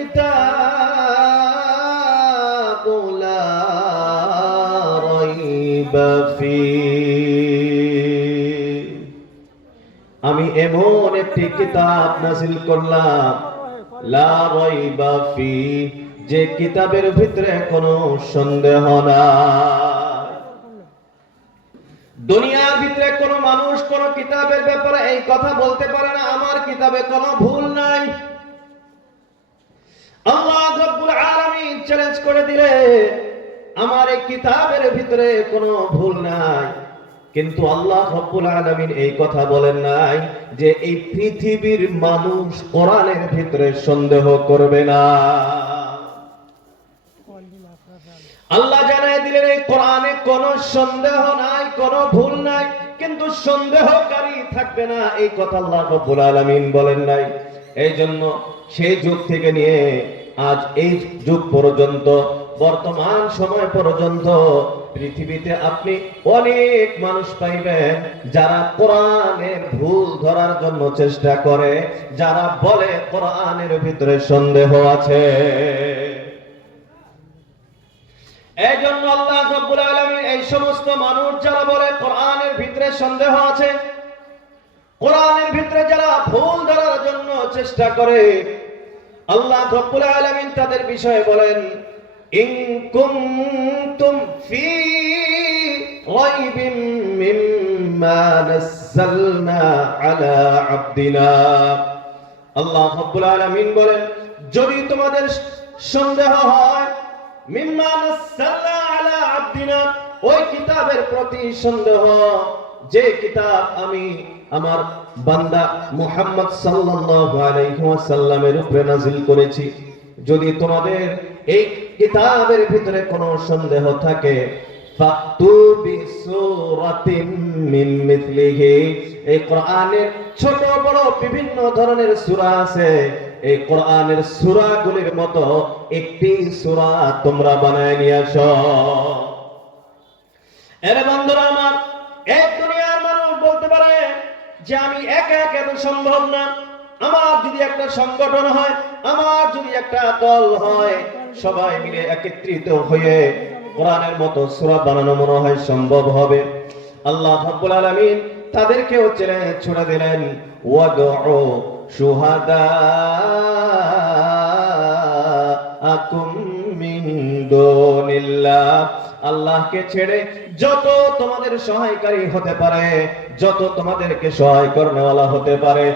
কিতাবু লা রাইবা ফীহ, আমি এমন একটি কিতাব নাযিল করলাম লা রাইবা ফীহ, যে কিতাবের ভিতরে কোনো সন্দেহ নাই। দুনিয়ার ভিতরে কোনো মানুষ কোনো কিতাবের ব্যাপারে এই কথা বলতে পারে না আমার কিতাবে কোনো ভুল নাই। আল্লাহ রাব্বুল আলামিন চ্যালেঞ্জ করে দিলে আমার এই কিতাবের ভিতরে কোনো ভুল নাই, কিন্তু আল্লাহ রাব্বুল আলামিন এই কথা বলেন নাই যে এই পৃথিবীর মানুষ কোরআনের ভিতরে সন্দেহ করবে না। আল্লাহ জানায় দিলেন এই কোরআনে কোনো সন্দেহ নাই, কোনো ভুল নাই, কিন্তু সন্দেহকারী থাকবে না এই কথা আল্লাহ রাব্বুল আলামিন বলেন নাই। এই জন্য সেই যুগ থেকে নিয়ে আজ এই যুগ পর্যন্ত, বর্তমান সময় পর্যন্ত পৃথিবীতে আপনি অনেক মানুষ পাইবেন যারা কোরআনের ভুল ধরার জন্য চেষ্টা করে, যারা বলে কোরআনের ভিতরে সন্দেহ আছে। এই জন্য আল্লাহ রাব্বুল আলামিন এই সমস্ত মানুষ যারা বলে কোরআনের ভিতরে সন্দেহ আছে, কোরআনের ভিতরে যারা ভুল ধরার জন্য চেষ্টা করে, আল্লাহ রাব্বুল আলামিন তাদের বিষয়ে বলেন ইন কুনতুম ফি রাইবিন মিম্মা নাযালনা আলা আবদিনা, আল্লাহ রাব্বুল আলামিন বলেন যদি তোমাদের সন্দেহ হয় মিম্মা নাযালনা আলা আবদিনা, ওই কিতাবের প্রতি সন্দেহ যে কিতাব আমি আমার বান্দা মুহাম্মদ সাল্লাল্লাহু আলাইহি ওয়াসাল্লামের উপরে নাযিল করেছি, যদি তোমাদের এই কিতাবের ভিতরে কোনো সন্দেহ থাকে ফাতু বিসূরাতিন মিন মিথলিহি, এই কোরআনের ছোট বড় বিভিন্ন ধরনের সূরা আছে, এই কোরআনের সূরাগুলির মতো একটি সূরা তোমরা বানায় নিয়ে আসো। এর বন্ধুরা আমার, এক দুনিয়ার মানুষ বলতে পারে যে আমি একা একা তো সম্ভব না, আমার যদি একটা সংগঠন হয়, আমার যদি একটা দল হয়, সবাই মিলে একত্রিত হয়ে কোরআনের মতো সূরা বানানো মনে হয় সম্ভব হবে। আল্লাহ রাব্বুল আলামিন তাদেরকেও চ্যালেঞ্জ ছুড়ে দিলেন ওয়াদউ শুহাদাআকুম মিন দুনিল্লাহ, আল্লাহকে ছেড়ে যত তোমাদের সহায়কারী হতে পারে, যত তোমাদেরকে সহায় করনেওয়ালা হতে পারে,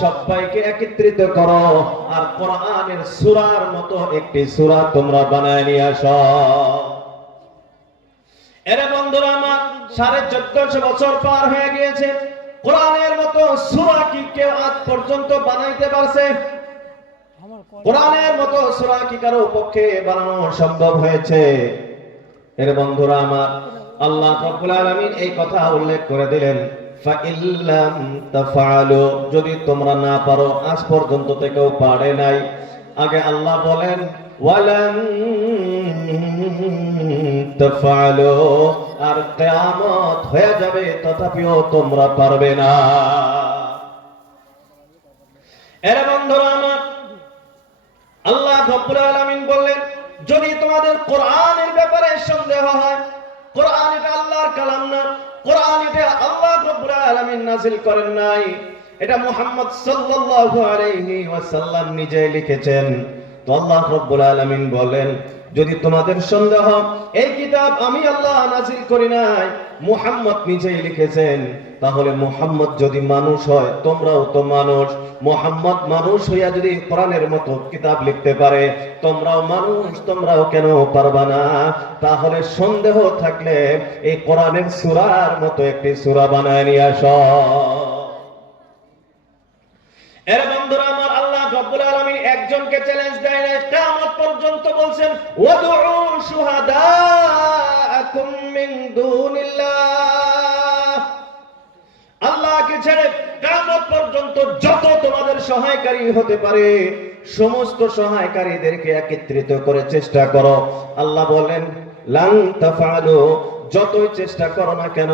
সবাইকে একত্রিত করো আর কোরআনের সূরার মতো একটি সূরা তোমরা বানায় নিয়ে আসো। এরে বন্ধুরা আমার, 1450 বছর পার হয়ে গিয়েছে, কোরআনের মতো সূরা কি কেউ আজ পর্যন্ত বানাইতে পারছে? কোরআনের মতো সূরা কি কারো পক্ষে বানানো সম্ভব হয়েছে? এর বন্ধুরা আমার, আল্লাহ রাব্বুল আলামিন এই কথা উল্লেখ করে দিলেন ফা ইল্লাম তাফআলু, যদি তোমরা না পারো, আজ পর্যন্ত তো কেউ পারে নাই। আগে আল্লাহ বলেন ওয়ালান তাফআলু, আর কিয়ামত হয়ে যাবে তথাপিও তোমরা পারবে না। এর বন্ধুরা আমার, আল্লাহ রাব্বুল আলামিন বললেন যদি তোমাদের কোরআনের ব্যাপারে সন্দেহ হয়, কোরআন এটা আল্লাহর কালাম না, কোরআন এটা আল্লাহ রাব্বুল আলামিন নাযিল করেন নাই, এটা মুহাম্মদ সাল্লাল্লাহু আলাইহি ওয়াসাল্লাম নিজে লিখেছেন। তো আল্লাহ রাব্বুল আলামিন বলেন যদি তোমাদের সন্দেহ, এই কিতাব আমি আল্লাহ নাযিল করি নাই, মুহাম্মদ নিজেই লিখেছেন, তাহলে মুহাম্মদ যদি মানুষ হয়, তোমরাও তো মানুষ, মুহাম্মদ মানুষ হইয়া যদি কোরআনের মতো কিতাব লিখতে পারে, তোমরাও মানুষ, তোমরাও কেন পারবা না? তাহলে সন্দেহ থাকলে এই কোরআনের সূরার মতো একটি সূরা বানায় নিয়ে আসো। এর বন্ধুরা আমার, আল্লাহ রাব্বুল আলামিন একজনকে চ্যালেঞ্জ দেয় না, কিয়ামত পর্যন্ত বলছেন ওয়াদউ শুহাদাআকুম মিন দুনিল্লাহ, আল্লাহকে ছেড়ে কিয়ামত পর্যন্ত যত তোমাদের সহায়কারী হতে পারে, সমস্ত সহায়কারীদেরকে একত্রিত করে চেষ্টা করো। আল্লাহ বলেন লান তাফআলু, যতই চেষ্টা করো না কেন,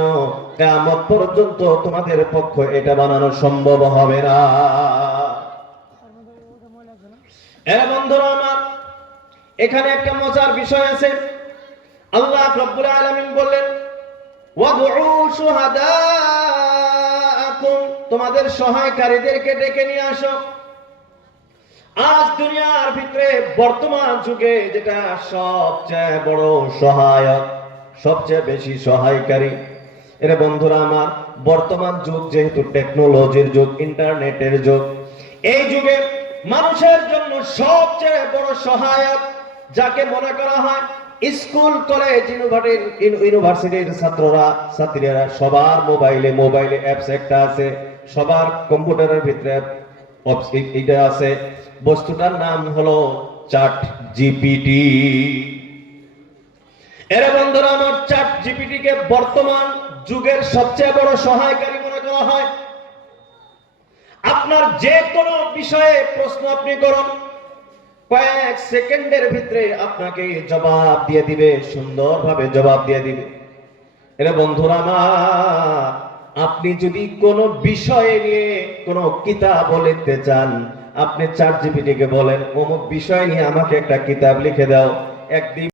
কিয়ামত পর্যন্ত তোমাদের পক্ষে এটা বানানো সম্ভব হবে না। এরা বন্ধুরা আমার, এখানে একটা মজার বিষয় আছে। আল্লাহ রাব্বুল আলামিন বললেন, ওয়াদউ শুহাদাআকুম, তোমাদের সহায়কারীদেরকে ডেকে নিয়ে আসো। আজ দুনিয়ার ভিতরে বর্তমান যুগে যেটা সবচেয়ে বড় সহায়ক, সবচেয়ে বেশি সহায়কারী, এরা বন্ধুরা আমার, বর্তমান যুগ যেহেতু টেকনোলজির যুগ, ইন্টারনেটের যুগ, এই যুগে মানুষের জন্য সবচেয়ে বড় সহায়ক যাকে মনে করা হয়, স্কুল কলেজ ইউনিভার্সিটির ছাত্রীরা সবার মোবাইলে অ্যাপস একটা আছে, সবার কম্পিউটারের ভিতরে এটা আছে। বস্তুটার নাম হলো চ্যাট জিপিটি। এরা বন্ধুরা আমার, চ্যাট জিপিটি কে বর্তমান যুগের সবচেয়ে বড় সহায়কারী মনে করা হয়। আপনার যে কোনো বিষয়ে প্রশ্ন আপনি করুন, কয়েক সেকেন্ডের ভিতরে আপনাকে জবাব দিয়ে দিবে, সুন্দরভাবে জবাব দিয়ে দিবে। এরা বন্ধুরা আমার, আপনি যদি কোনো বিষয়ে নিয়ে কোনো কিতাব লিখতে চান, আপনি চ্যাট জিপিটি কে বলেন অমুক বিষয় নিয়ে আমাকে একটা কিতাব লিখে দাও, একদিন